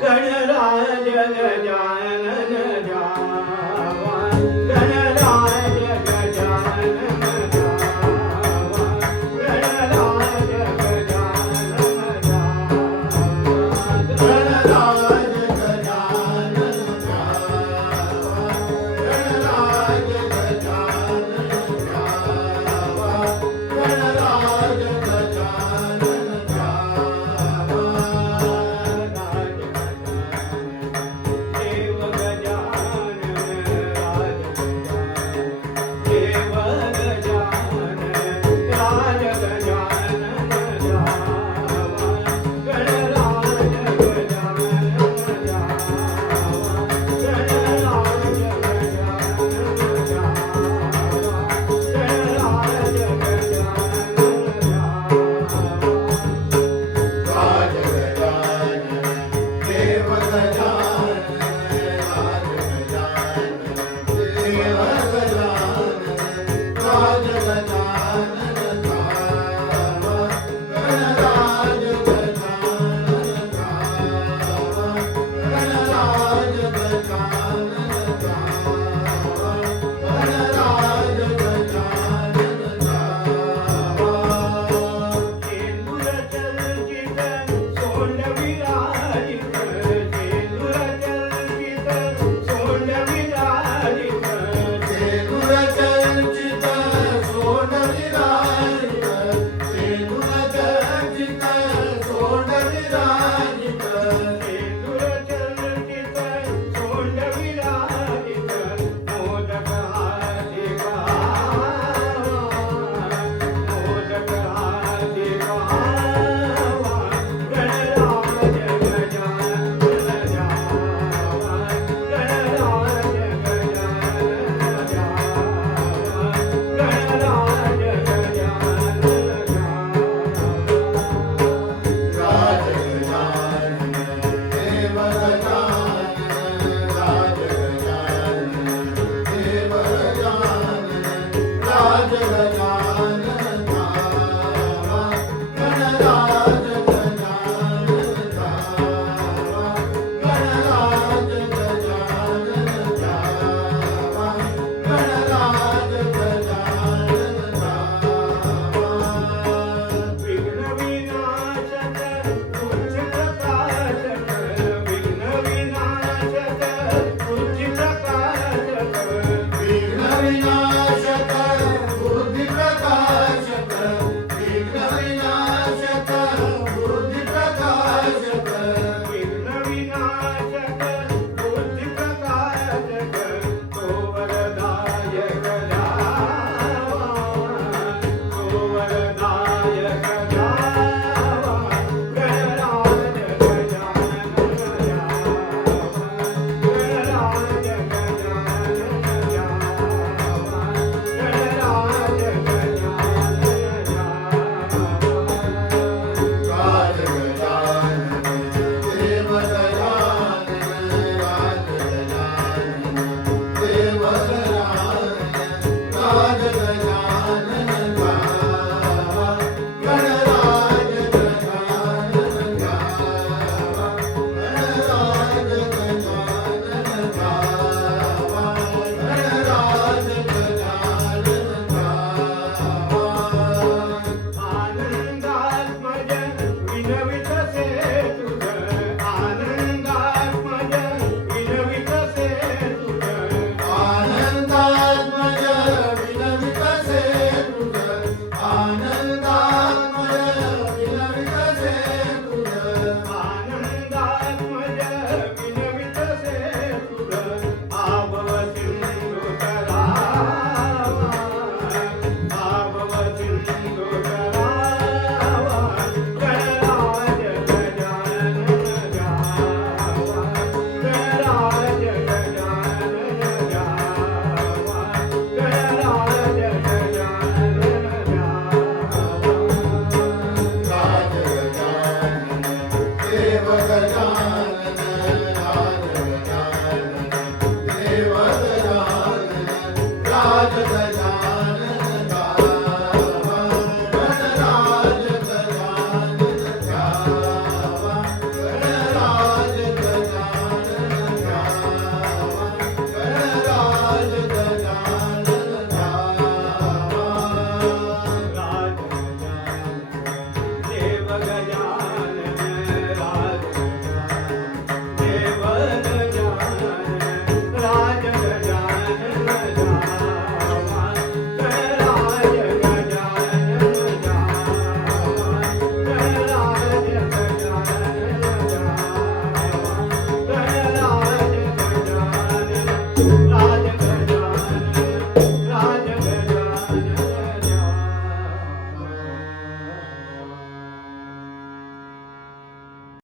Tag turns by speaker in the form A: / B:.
A: Ganraj Gajanan